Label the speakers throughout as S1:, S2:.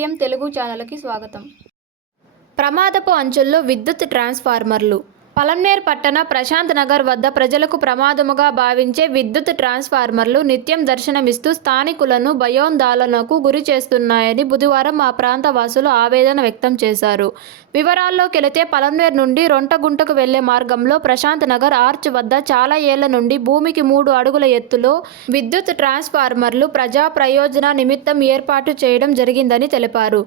S1: GVM Telugu ఛానల్కి స్వాగతం. ప్రమాదపు అంచుల్లో విద్యుత్ ట్రాన్స్ఫార్మర్లు. పలంనేర్ పట్టణ ప్రశాంత్ నగర్ వద్ద ప్రజలకు ప్రమాదముగా భావించే విద్యుత్ ట్రాన్స్ఫార్మర్లు నిత్యం దర్శనమిస్తూ స్థానికులను భయోందాలనకు గురి చేస్తున్నాయని బుధవారం ఆ ప్రాంత వాసులు ఆవేదన వ్యక్తం చేశారు. వివరాల్లోకెళితే పలన్నేర్ నుండి రొంటగుంటకు వెళ్ళే మార్గంలో ప్రశాంత్ నగర్ ఆర్చ్ వద్ద చాలా ఏళ్ళ నుండి భూమికి మూడు అడుగుల ఎత్తులో విద్యుత్ ట్రాన్స్ఫార్మర్లు ప్రజా ప్రయోజన నిమిత్తం ఏర్పాటు చేయడం జరిగిందని తెలిపారు.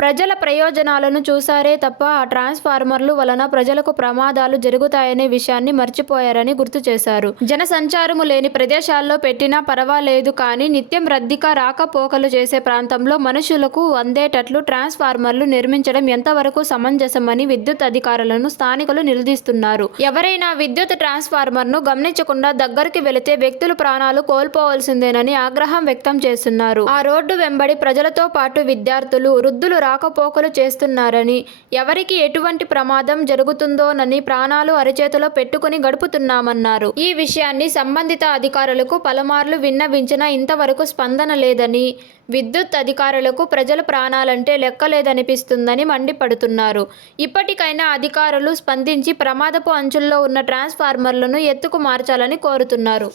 S1: ప్రజల ప్రయోజనాలను చూసారే తప్ప ఆ ట్రాన్స్ఫార్మర్లు వలన ప్రజలకు ప్రమాదాలు జరుగుతాయనే విషయాన్ని మర్చిపోయారని గుర్తు చేశారు. జన సంచారము లేని ప్రదేశాల్లో పెట్టినా పర్వాలేదు కానీ నిత్యం రద్దీగా రాకపోకలు చేసే ప్రాంతంలో మనుషులకు అందేటట్లు ట్రాన్స్ఫార్మర్లు నిర్మించడం ఎంతవరకు సమంజసమని విద్యుత్ అధికారులను స్థానికులు నిలదీస్తున్నారు. ఎవరైనా విద్యుత్ ట్రాన్స్ఫార్మర్ను గమనించకుండా దగ్గరికి వెళితే వ్యక్తులు ప్రాణాలు కోల్పోవలసిందేనని ఆగ్రహం వ్యక్తం చేస్తున్నారు. ఆ రోడ్డు వెంబడి ప్రజలతో పాటు విద్యార్థులు వృద్ధులు రాకపోకలు చేస్తున్నారని ఎవరికి ఎటువంటి ప్రమాదం జరుగుతుందోనని ప్రాణాలు అరచేతిలో పెట్టుకుని గడుపుతున్నామన్నారు. ఈ విషయాన్ని సంబంధిత అధికారులకు పలుమార్లు విన్నవించినా ఇంతవరకు స్పందన లేదని విద్యుత్ అధికారులకు ప్రజల ప్రాణాలంటే లెక్కలేదనిపిస్తుందని మండిపడుతున్నారు. ఇప్పటికైనా అధికారులు స్పందించి ప్రమాదపు అంచుల్లో ఉన్న ట్రాన్స్ఫార్మర్లను ఎత్తుకు మార్చాలని కోరుతున్నారు.